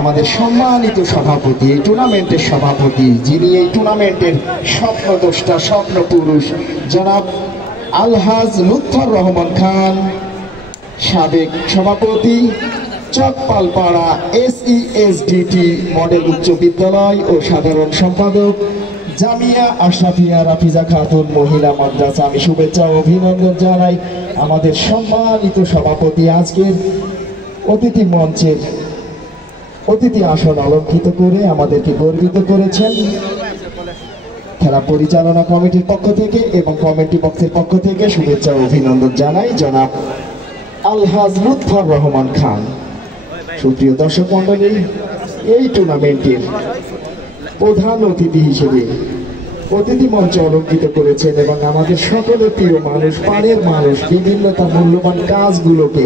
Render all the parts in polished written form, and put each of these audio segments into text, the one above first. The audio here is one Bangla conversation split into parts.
আমাদের সম্মানিত সভাপতি, এই টুর্নামেন্টের সভাপতি, যিনি এই টুর্নামেন্টের স্বপ্নদ্রষ্টা, স্বপ্ন পুরুষ, জনাব আলহাজ লুৎফর রহমান খান, সাবেক সভাপতি, চকপালপাড়া SESDT মডেল উচ্চ বিদ্যালয় ও সাধারণ সম্পাদক, জামিয়া আশরাফিয়া রাফিজা খাতুন মহিলা মাদ্রাসা। আমি শুভেচ্ছা ও অভিনন্দন জানাই আমাদের সম্মানিত সভাপতি, আজকের অতিথি মঞ্চের অতিথি আসন অলঙ্কৃত করে আমাদেরকে গর্বিত করেছেন। খেলা পরিচালনা কমিটির পক্ষ থেকে এবং কমিটি বক্সের পক্ষ থেকে শুভেচ্ছা ও অভিনন্দন জানাই জনাব আলহাজ লুৎফর রহমান খান। সুপ্রিয় দর্শক মন্ডলী, এই টুর্নামেন্টের প্রধান অতিথি হিসেবে অতিথি মঞ্চ অলঙ্কৃত করেছেন এবং আমাদের সকলের প্রিয় মানুষ, পানের মানুষ, বিভিন্ন তার মূল্যবান কাজগুলোকে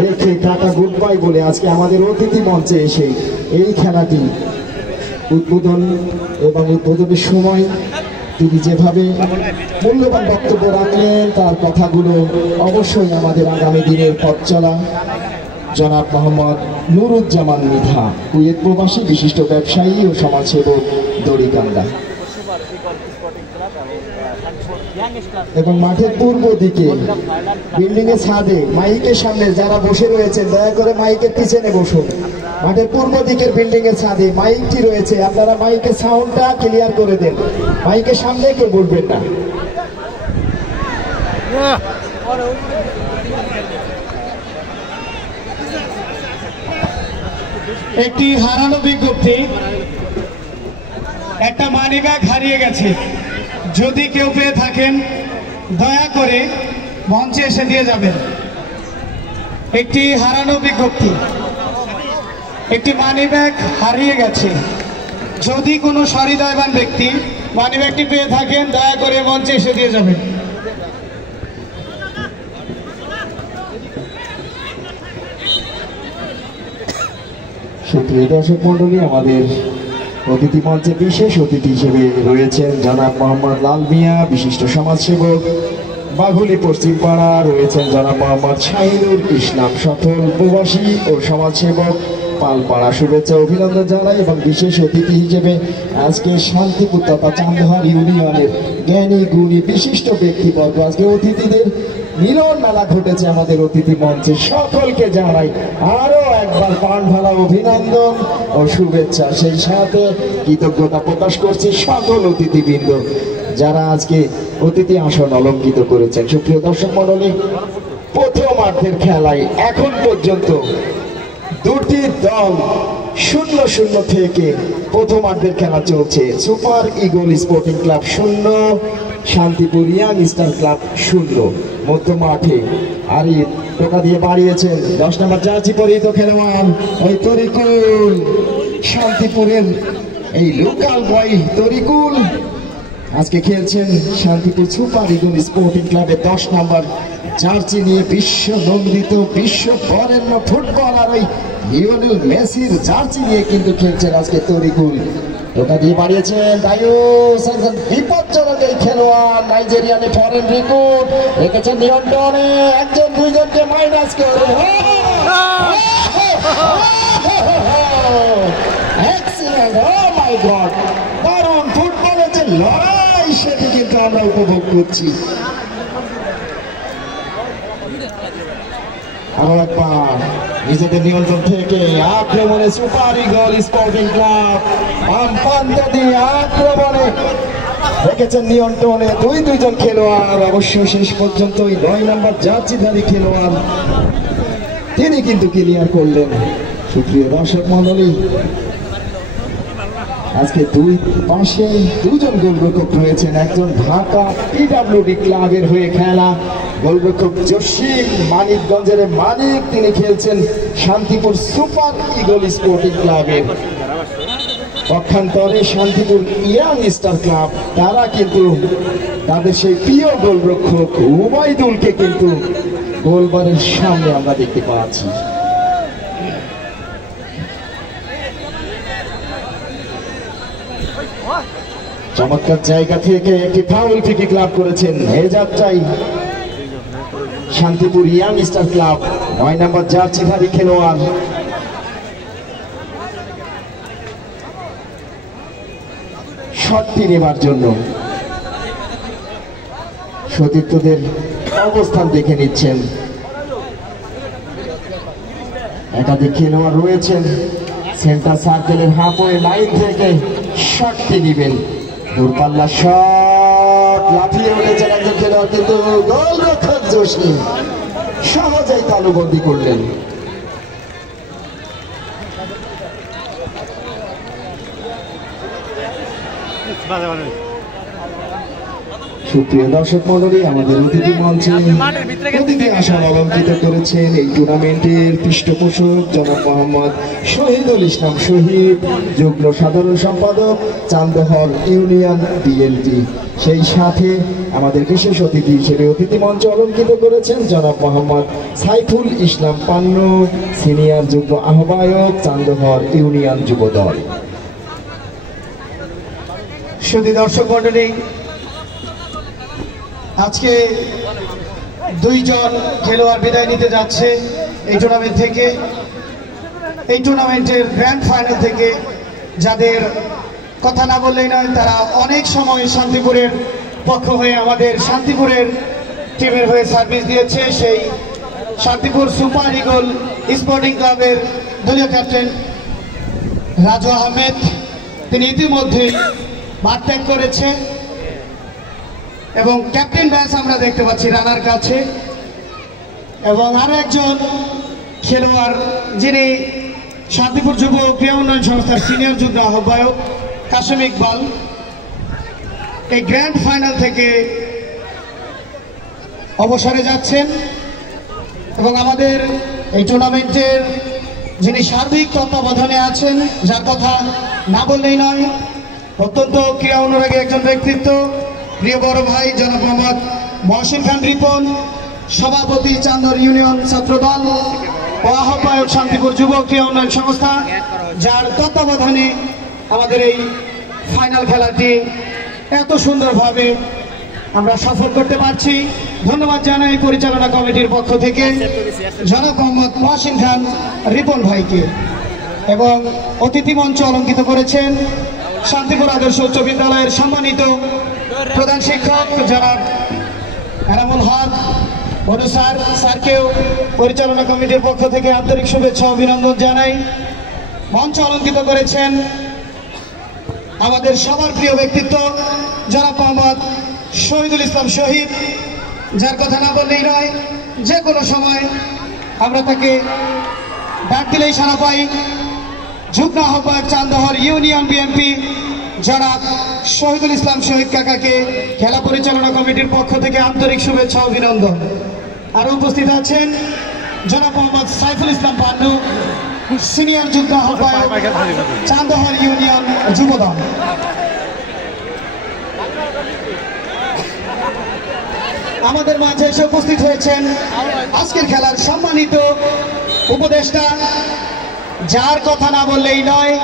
রেখে টাটা গুড বাই বলে আজকে আমাদের অতিথি মঞ্চে এসে এই খেলাটি উদ্বোধন এবং উদ্বোধনের সময় তিনি যেভাবে মূল্যবান বক্তব্য রাখলেন, তার কথাগুলো অবশ্যই আমাদের আগামী দিনের পথ চলা জনাব মোহাম্মদ নুরুজ্জামান মৃধা, কুয়েত প্রবাসী বিশিষ্ট ব্যবসায়ী ও সমাজসেবক, দড়িকান্দা। এবং মাঠের পূর্ব দিকে বিল্ডিং এর ছাদে মাইকের সামনে যারা বসে রয়েছেন দয়া করে মাইকের পিছনে বসুন। মাঠের পূর্ব দিকের বিল্ডিং এর ছাদে মাইকটি রয়েছে, আপনারা মাইকের সাউন্ডটা ক্লিয়ার করে দেন, মাইকের সামনে কেউ বলবেন না। একটি হারানো বিজ্ঞপ্তি, একটা মানি ব্যাগ হারিয়ে গেছে, যদি কেউ পেয়ে থাকেন দয়া করে মঞ্চে এসে দিয়ে যাবেন। একটি হারানো বিজ্ঞপ্তি, একটি মানি ব্যাগ হারিয়ে গেছে, যদি কোনো সহৃদয়বান ব্যক্তি মানি ব্যাগটি পেয়ে থাকেন দয়া করে মঞ্চে এসে দিয়ে যাবেন। সুপ্রিয় দর্শক মন্ডলী, আমাদের অতিথি মঞ্চে বিশেষ অতিথি হিসেবে রয়েছেন জনাব মোহাম্মদ লাল মিয়া, বিশিষ্ট সমাজসেবক, বাঘুলি পশ্চিম পাড়া। রয়েছেন জনাব মোহাম্মদ শাহিনুর ইসলাম, সফল প্রবাসী ও সমাজসেবক, পালপাড়া। শুভেচ্ছা অভিনন্দন জানাই এবং বিশেষ অতিথি হিসেবে আজকে শান্তিপুর তথা চান্দহার ইউনিয়নের জ্ঞানী গুণী বিশিষ্ট ব্যক্তিবর্গ, আজকে অতিথিদের মিলন মেলা ঘটেছে আমাদের অতিথি মঞ্চে। সকলকে জানাই আরো একবার প্রাণ ঢালা অভিনন্দন ও শুভেচ্ছা, সেই সাথে কৃতজ্ঞতা প্রকাশ করছি সকল অতিথিবৃন্দ যারা আজকে অতিথি আসন অলঙ্কৃত করেছেন। সুপ্রিয় দর্শক মণ্ডলী, প্রথমার্ধের খেলায় এখন পর্যন্ত দুটি দল 0-0 থেকে প্রথমার্ধের খেলা চলছে। Super eagle sporting club 0, Shantipur young star club 0। মধ্য মাঠে আরিফ টোকা দিয়ে বাড়িয়েছেন 10 নম্বর জার্সি পরিহিত খেলোয়াড় ওই তরিকুল, শান্তিপুরের এই লোকাল বয় তরিকুল আজকে খেলছেন শান্তিপুর সুপার ইগল স্পোর্টিং ক্লাবের 10 নম্বর জার্সি নিয়ে। বিশ্ব নন্দিত, বিশ্ব বরেণ্য ফুটবলার ওই লিওনেল মেসির জার্সি নিয়ে কিন্তু খেলছেন আজকে তরিকুল। টোকা দিয়ে বাড়িয়েছেন দায়ুস, একজন বিপজ্জনক এই খেলোয়াড়, নাইজেরিয়ানে ফরেন রেকর্ড রেখেছেন নিয়ন্ত্রণে, একজন দুইজনকে মাইনাস করে দারুণ ফুটবলের যে লড়াই সেটি কিন্তু আমরা উপভোগ করছি। আরো একবার নিজেদের নিয়ন্ত্রণ থেকে আক্রমণে সুপার ইগল স্পোর্টিং ক্লাব, বাম প্রান্ত দিয়ে আক্রমণে রেখেছেন নিয়ন্ত্রণে দুইজন খেলোয়াড়। অবশ্য শেষ পর্যন্ত ওই 9 নম্বর জার্সিধারী খেলোয়াড় তিনি কিন্তু ক্লিয়ার করলেন। সুপ্রিয় দর্শক মণ্ডলী, আজকে দুই পাশে দুজন গোলরক্ষক রয়েছেন, একজন ঢাকা PWD ক্লাবের হয়ে খেলা গোলরক্ষক জসিম, মানিকগঞ্জের মানিক, তিনি খেলছেন শান্তিপুর সুপার ইগল স্পোর্টিং ক্লাবের। পক্ষান্তরে শান্তিপুর ইয়াং স্টার ক্লাব, তারা কিন্তু তাদের সেই প্রিয় গোলরক্ষক উবাইদুলকে কিন্তু গোলবারের সামনে আমরা দেখতে পাচ্ছি। চমৎকার জায়গা থেকে একটি ফাউল ফ্রি ক্লাব করেছেন এ যাত্রায় শান্তিপুর ইয়াং স্টার ক্লাব, 9 নম্বর জার্সিধারী খেলোয়াড় শটটি নেবার জন্য। সতীর্থদের অবস্থান দেখে নিচ্ছেন। একাধিক খেলোয়াড় রয়েছেন। সেন্টার সার্কেলের হাফওয়ে লাইন থেকে শটটি নেবেন। দূরপাল্লা শট, লাফিয়ে উঠেছেন একজন খেলোয়াড়, কিন্তু গোলরক্ষক জসিম সহজেই তালুবন্দি করলেন। সুপ্রিয় দর্শক মন্ডলী, আমাদের অতিথি মঞ্চে অতিথি আসন অলঙ্কৃত করেছেন এই টুর্নামেন্টের পৃষ্ঠপোষক জনাব মোহাম্মদ শহীদুল ইসলাম শহীদ, যুগ্ম সাধারণ সম্পাদক, চান্দহর ইউনিয়ন বিএনপি। সেই সাথে আমাদের বিশেষ অতিথি হিসেবে অতিথি মঞ্চ অলঙ্কৃত করেছেন জনাব মোহাম্মদ সাইফুল ইসলাম পান্নু, সিনিয়র যুগ্ম আহ্বায়ক, চান্দহর ইউনিয়ন যুবদল। সুধী দর্শক মন্ডলী, আজকে দুইজন খেলোয়াড় বিদায় নিতে যাচ্ছে এই টুর্নামেন্ট থেকে। এই টুর্নামেন্টের গ্র্যান্ড ফাইনাল থেকে, যাদের কথা না বললেই নয়, তারা অনেক সময় শান্তিপুরের পক্ষ হয়ে আমাদের শান্তিপুরের টিমের হয়ে সার্ভিস দিয়েছে। সেই শান্তিপুর সুপার ইগল স্পোর্টিং ক্লাবের দলীয় ক্যাপ্টেন রাজু আহমেদ, তিনি ইতিমধ্যে মাঠ ত্যাগ করেছে এবং ক্যাপ্টেন ব্যাস আমরা দেখতে পাচ্ছি রানার কাছে। এবং আরো একজন খেলোয়াড়, যিনি শান্তিপুর যুব ক্রীড়া উন্নয়ন সংস্থার সিনিয়র যুগ্ম আহ্বায়ক, কাশেম ইকবাল, এই গ্র্যান্ড ফাইনাল থেকে অবসরে যাচ্ছেন। এবং আমাদের এই টুর্নামেন্টের যিনি সার্বিক তত্ত্বাবধানে আছেন, যার কথা না বললেই নয়, অত্যন্ত ক্রীড়া অনুরাগী একজন ব্যক্তিত্ব, প্রিয় বড় ভাই জনাব মোহাম্মদ মহসিন খান রিপন, সভাপতি চান্দর ইউনিয়ন ছাত্রদল ও আহ্বায়ক শান্তিপুর যুব ক্রীড়া উন্নয়ন সংস্থা, যার তত্ত্বাবধানে আমাদের এই ফাইনাল খেলাটি এত সুন্দরভাবে আমরা সফল করতে পারছি। ধন্যবাদ জানাই পরিচালনা কমিটির পক্ষ থেকে জনাব মোহাম্মদ মহসিন খান রিপন ভাইকে। এবং অতিথি মঞ্চ অলঙ্কৃত করেছেন শান্তিপুর আদর্শ উচ্চ বিদ্যালয়ের সম্মানিত প্রধান শিক্ষক জনাব এনামুল হক বনু স্যারকেও পরিচালনা কমিটির পক্ষ থেকে আন্তরিক শুভেচ্ছা অভিনন্দন জানাই। মঞ্চ অলঙ্কৃত করেছেন আমাদের সবার প্রিয় ব্যক্তিত্ব জনাব মোহাম্মদ শহীদুল ইসলাম শহীদ, যার কথা না বললেই নয়, যে কোনো সময় আমরা তাকে ডাক দিলেই সাড়া পাই। যুগ্ম আহ্বায়ক চান্দহর ইউনিয়ন বিএনপি জনাব শহীদুল ইসলাম শহীদ কাকাকে খেলা পরিচালনা কমিটির পক্ষ থেকে আন্তরিক শুভেচ্ছা অভিনন্দন। আর উপস্থিত আছেন জনাব মোহাম্মদ সাইফুল ইসলাম পান্নু, সিনিয়র যুগ্ম আহ্বায়ক, চান্দহর ইউনিয়ন যুবদল। আমাদের মাঝে এসে উপস্থিত হয়েছেন আজকের খেলার সম্মানিত উপদেষ্টা, যার কথা না বললেই নয়,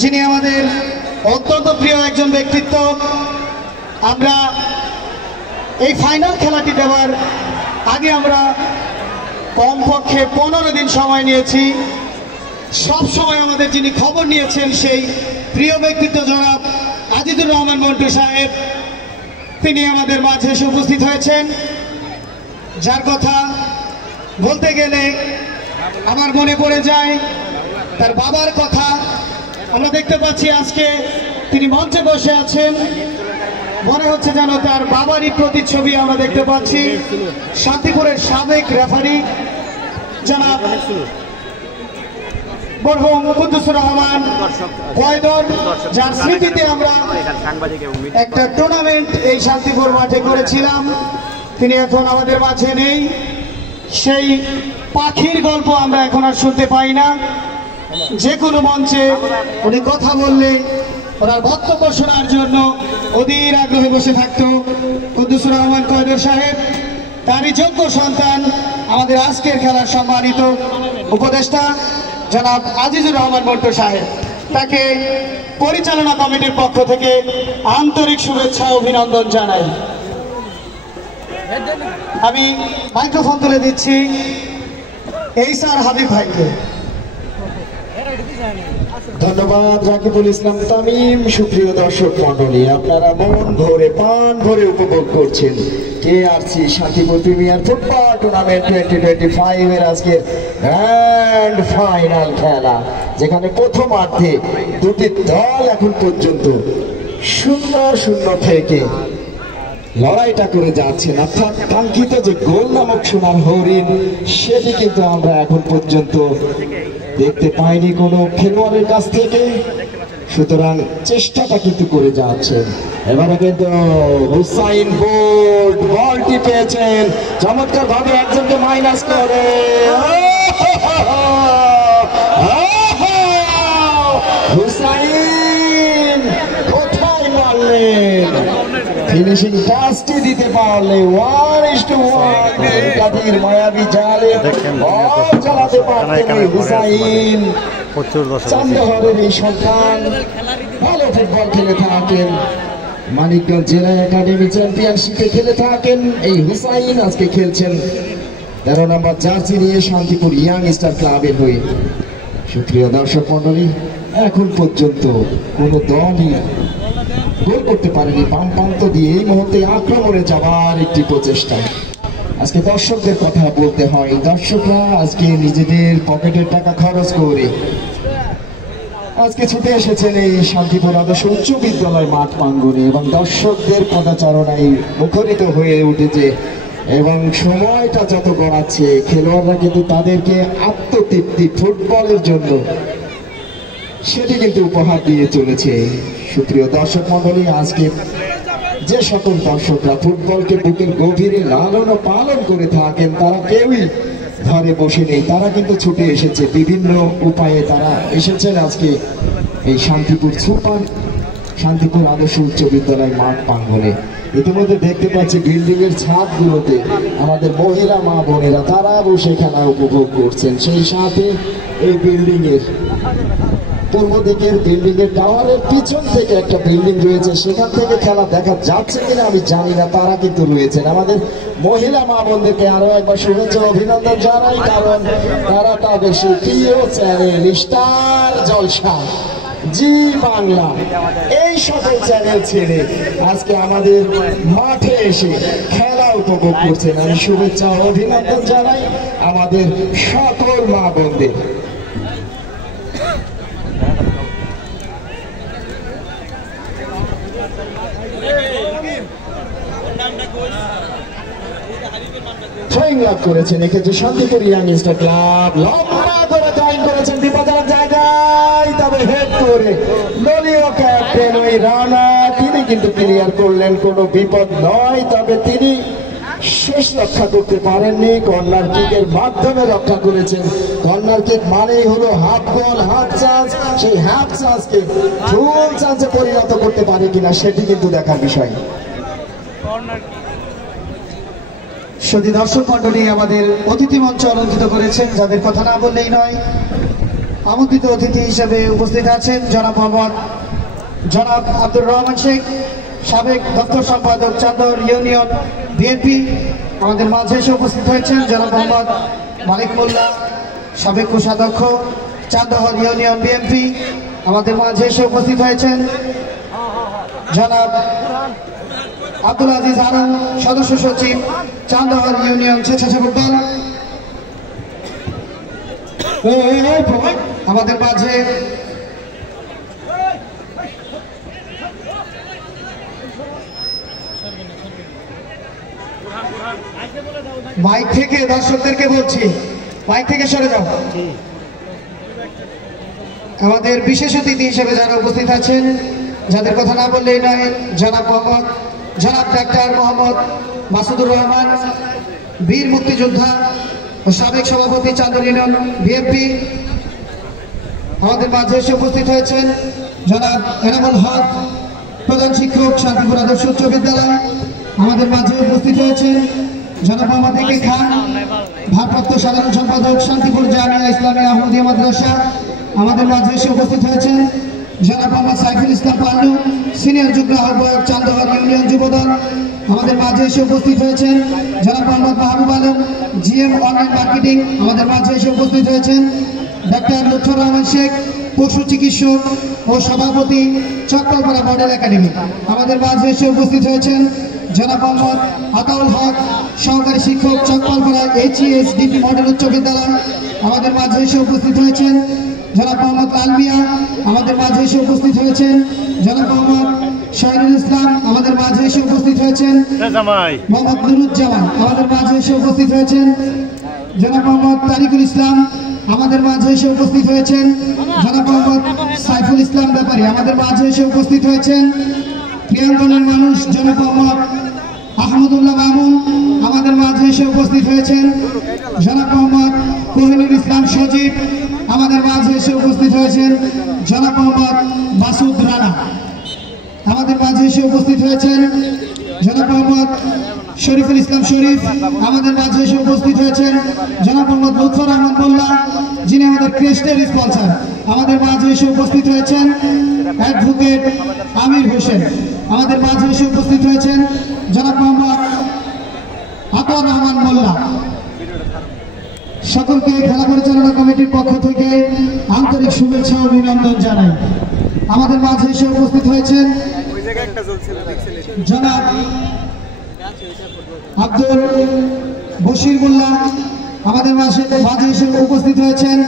যিনি আমাদের অত্যন্ত প্রিয় একজন ব্যক্তিত্ব। আমরা এই ফাইনাল খেলাটি দেওয়ার আগে আমরা কমপক্ষে 15 দিন সময় নিয়েছি। সব সময় আমাদের যিনি খবর নিয়েছেন সেই প্রিয় ব্যক্তিত্ব জনাব আজিজুর রহমান মন্টু সাহেব, তিনি আমাদের মাঝে এসে উপস্থিত হয়েছেন, যার কথা বলতে গেলে আমার মনে পড়ে যায় তার বাবার কথা। আমরা দেখতে পাচ্ছি আজকে তিনি মঞ্চে বসে আছেন, মনে হচ্ছে যেন তার বাবারই প্রতিচ্ছবি আমরা দেখতে পাচ্ছি। শান্তিপুরের সাবেক রেফারি জনাব মরহুম কুদ্দুসুর রহমান কয়দর, যার স্মৃতিতে আমরা একটা টুর্নামেন্ট এই শান্তিপুর মাঠে করেছিলাম, তিনি এখন আমাদের মাঝে নেই। সেই পাখির গল্প আমরা এখন আর শুনতে পাই না। যে কোনো মঞ্চে উনি কথা বললে ওনার বক্তব্য শোনার জন্য অধীর আগ্রহে বসে থাকতো কুদ্দুসুর রহমান কয়দর সাহেব। তারই যোগ্য সন্তান আমাদের আজকের খেলার সম্মানিত উপদেষ্টা জনাব আজিজুর রহমান মন্টু সাহেব, তাকে পরিচালনা কমিটির পক্ষ থেকে আন্তরিক শুভেচ্ছা অভিনন্দন জানাই। আমি মাইক্রোফোন তুলে দিচ্ছি এই স্যার হাবিব ভাইকে। ধন্যবাদ রাকিবুল ইসলাম তামিম। সুপ্রিয় দর্শক মন্ডলী, আপনারা মন ভরে প্রাণ ভরে উপভোগ করছেন KRC Shantipur premier football tournament 2025 এর আজকের গ্র্যান্ড ফাইনাল খেলা, যেখানে প্রথমার্ধে দুটি দল এখন পর্যন্ত 0-0 থেকে লড়াইটা করে যাচ্ছেন। অর্থাৎ কাঙ্ক্ষিত যে গোল নামক সোনার হরিণ, সেটি কিন্তু আমরা এখন পর্যন্ত দেখতে পাইনি কোনো খেলোয়াড়ের কাছ থেকে। সুতরাং চেষ্টাটা কিন্তু করে যাচ্ছে। এবারে কিন্তু হুসাইন বোল্ট বলটি পেয়েছেন, চমৎকার ভাবে একজনকে মাইনাস করে হুসাইন কোথায় মারলেন, ফিনিশিং টাচটি দিতে পারলে 1:1 কাদির মায়াবী জালে বল চালাতে পারতেন হুসাইন। চান্দহরের এই সন্তান ভালো ফুটবল খেলে থাকেন, মানিকগঞ্জ জেলা একাডেমি চ্যাম্পিয়নশিপে খেলে থাকেন এই হুসাইন। আজকে খেলছেন 13 নম্বর জার্সি নিয়ে শান্তিপুর ইয়াং স্টার ক্লাবের হয়ে। সুপ্রিয় দর্শক মন্ডলী, এখন পর্যন্ত কোনো দলই গোল করতে পারেনি। বাম প্রান্ত দিয়ে এই মুহূর্তে আক্রমণে যাওয়ার একটি প্রচেষ্টা। আজকে দর্শকদের কথা বলতে হয়, দর্শকরা আজকে নিজেদের পকেটের টাকা খরচ করে আজকে ছুটে এসেছেন এই শান্তিপুর আদর্শ উচ্চ বিদ্যালয় মাঠ প্রাঙ্গণে, এবং দর্শকদের পদচারণায় মুখরিত হয়ে উঠেছে। এবং সময়টা যত গড়াচ্ছে, খেলোয়াড়রা কিন্তু তাদেরকে আত্মতৃপ্তি ফুটবলের জন্য সেটি কিন্তু উপহার দিয়ে চলেছে। সুপ্রিয় দর্শক মন্ডলী, আজকে যে সকল দর্শকরা ফুটবলকে বুকের গভীরে লালন ও পালন করে থাকেন, তারা কেউই ঘরে বসে নেই, তারা কিন্তু ছুটে এসেছে বিভিন্ন উপায়ে। তারা এসেছেন আজকে এই শান্তিপুর আদর্শ উচ্চ বিদ্যালয় মাঠ প্রাঙ্গণে। ইতিমধ্যে দেখতে পাচ্ছি বিল্ডিং এর ছাদগুলোতে আমাদের মহিলা মা বোনেরা তারা বসে খেলা উপভোগ করছেন। সেই সাথে এই বিল্ডিং এর পূর্ব দিকের বিল্ডিং এর টাওয়ারের পিছন থেকে একটা বিল্ডিং রয়েছে, সেখান থেকে খেলা দেখা যাচ্ছে কিনা আমি জানি না, তারা কিন্তু রয়েছেন। আমাদের মহিলা মা বোনদেরকে আরো একবার শুভেচ্ছা অভিনন্দন জানাই, কারণ তারা তাদের সেই প্রিয় চ্যানেল স্টার জলসা, জি বাংলা, এই সকল চ্যানেল ছেড়ে আজকে আমাদের মাঠে এসে খেলা উপভোগ করছেন। আমি শুভেচ্ছা অভিনন্দন জানাই আমাদের সকল মা বোনদের। ট্রেন লাভ করেছেন এক্ষেত্রে শান্তিপুর ইয়াং স্টার ক্লাব, লম্বা করে ট্রেন করেছেন বিপদের জায়গায়, তবে হেড করে দলীয় ক্যাপ্টেন ওই রানা তিনি কিন্তু ক্লিয়ার করলেন, কোনো বিপদ নয়, তবে তিনি শেষ রক্ষা করতে পারেননি। কর্নার কিকের মাধ্যমে রক্ষা করেছেন। কর্নার কিক মানেই হলো হাফ গোল, হাফ চান্স। সেই হাফ চান্সকে ফুল চান্সে পরিণত করতে পারে কিনা সেটি কিন্তু দেখার বিষয়। শুধু দর্শক মন্ডলী আমাদের অতিথি মঞ্চ অলঙ্কৃত করেছেন, যাদের কথা না বললেই নয়। আমন্ত্রিত অতিথি হিসেবে উপস্থিত আছেন জনাব আব্দুর রহমান শেখ, সাবেক দপ্তর সম্পাদক চান্দর ইউনিয়ন বিএনপি। আমাদের মাঝে এসে উপস্থিত হয়েছেন জনাব মোহাম্মদ মালিক মোল্লা, সাবেক কোষাধ্যক্ষ চান্দহর ইউনিয়ন বিএনপি। আমাদের মাঝে এসে উপস্থিত হয়েছেন জনাব আব্দুল আজিজ আলম, সদস্য সচিব চান্দহর ইউনিয়ন স্বেচ্ছাসেবক দল। আমাদের মাঝে মাইক থেকে দর্শকদেরকে বলছি, মাইক থেকে সরে যাও। আমাদের বিশেষ অতিথি হিসেবে যারা উপস্থিত আছেন, যাদের কথা না বললেই নয়, জনাব ডাক্তার মোহাম্মদ মাসুদুর রহমান, বীর মুক্তিযোদ্ধা ও সাবেক সভাপতি চান্দর ইউনিয়ন বিএনপি। আমাদের মাঝে এসে উপস্থিত হয়েছেন জনাব এনামুল হক, প্রধান শিক্ষক শান্তিপুর আদর্শ উচ্চ বিদ্যালয়। আমাদের মাঝে উপস্থিত হয়েছেন জনাব মোহাম্মদ একে খান, ভারপ্রাপ্ত সাধারণ সম্পাদক শান্তিপুর জামিয়া ইসলামিয়া আহমদিয়া মাদ্রাসা। আমাদের মাঝে এসে উপস্থিত হয়েছেন জনাব মোহাম্মদ সাইফুল ইসলাম পান্ডু, সিনিয়র যুগ্ম আহ্বায়ক চান্দহর ইউনিয়ন যুবদল। আমাদের মাঝে এসে উপস্থিত হয়েছেন জনাব Mohammad Mahbub Alam, GM online marketing. আমাদের মাঝে এসে উপস্থিত হয়েছেন ডাক্তার লুৎফর রহমান শেখ, পশু চিকিৎসক ও সভাপতি, চক্রপাড়া মডেল একাডেমি। আমাদের মাঝে এসে উপস্থিত হয়েছেন জনাব মোহাম্মদ আতাউল হক, সহকারী শিক্ষক, চক্রপাড়া HESDP মডেল উচ্চ বিদ্যালয়। আমাদের মাঝে এসে উপস্থিত হয়েছেন জনাব মোহাম্মদ লাল মিয়া। আমাদের মাঝে এসে উপস্থিত হয়েছেন জনাব মোহাম্মদ শহীদুল ইসলাম। আমাদের মাঝে এসে উপস্থিত হয়েছেন মোহাম্মদ নুরুজ্জামান। আমাদের মাঝে এসে উপস্থিত হয়েছেন জনাব মোহাম্মদ তারিকুল ইসলাম। আমাদের মাঝে এসে উপস্থিত হয়েছেন জনাব মোহাম্মদ সাইফুল ইসলাম ব্যাপারী। আমাদের মাঝে এসে উপস্থিত হয়েছেন প্রিয়াঙ্গনের মানুষ জনাব মোহাম্মদ আহমদুল্লাহ মামুন। আমাদের মাঝে এসে উপস্থিত হয়েছেন জনাব মোহাম্মদ কোহিনুর ইসলাম সজীব। আমাদের মাঝে এসে উপস্থিত হয়েছেন জনাব মোহাম্মদ মাসুদ রানা। আমাদের মাঝে এসে উপস্থিত হয়েছেন জনাব মোহাম্মদ শরীফুল ইসলাম শরীফ। আমাদের মাঝে এসে উপস্থিত হয়েছেন জনাব মোহাম্মদ লুৎফর রহমান মোল্লা, যিনি আমাদের ক্রেস্টের স্পন্সর। আমাদের মাঝে এসে উপস্থিত হয়েছেন অ্যাডভোকেট আমির হোসেন। আমাদের মাঝে এসে উপস্থিত হয়েছেন জনাব মোহাম্মদ আতর রহমান মোল্লা। সকলকে খেলা পরিচালনা কমিটির পক্ষ থেকে আন্তরিক শুভেচ্ছা ও অভিনন্দন জানাই। আমাদের মাঝে এসে উপস্থিত হয়েছেন জনাব আব্দুল বশির মোল্লা। আমাদের মাঝে এসে উপস্থিত হয়েছেন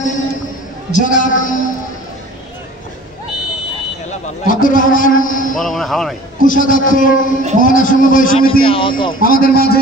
জনাব আব্দুর রহমান, কোষাধ্যক্ষ মহানগর সমবায় সমিতি। আমাদের মাঝে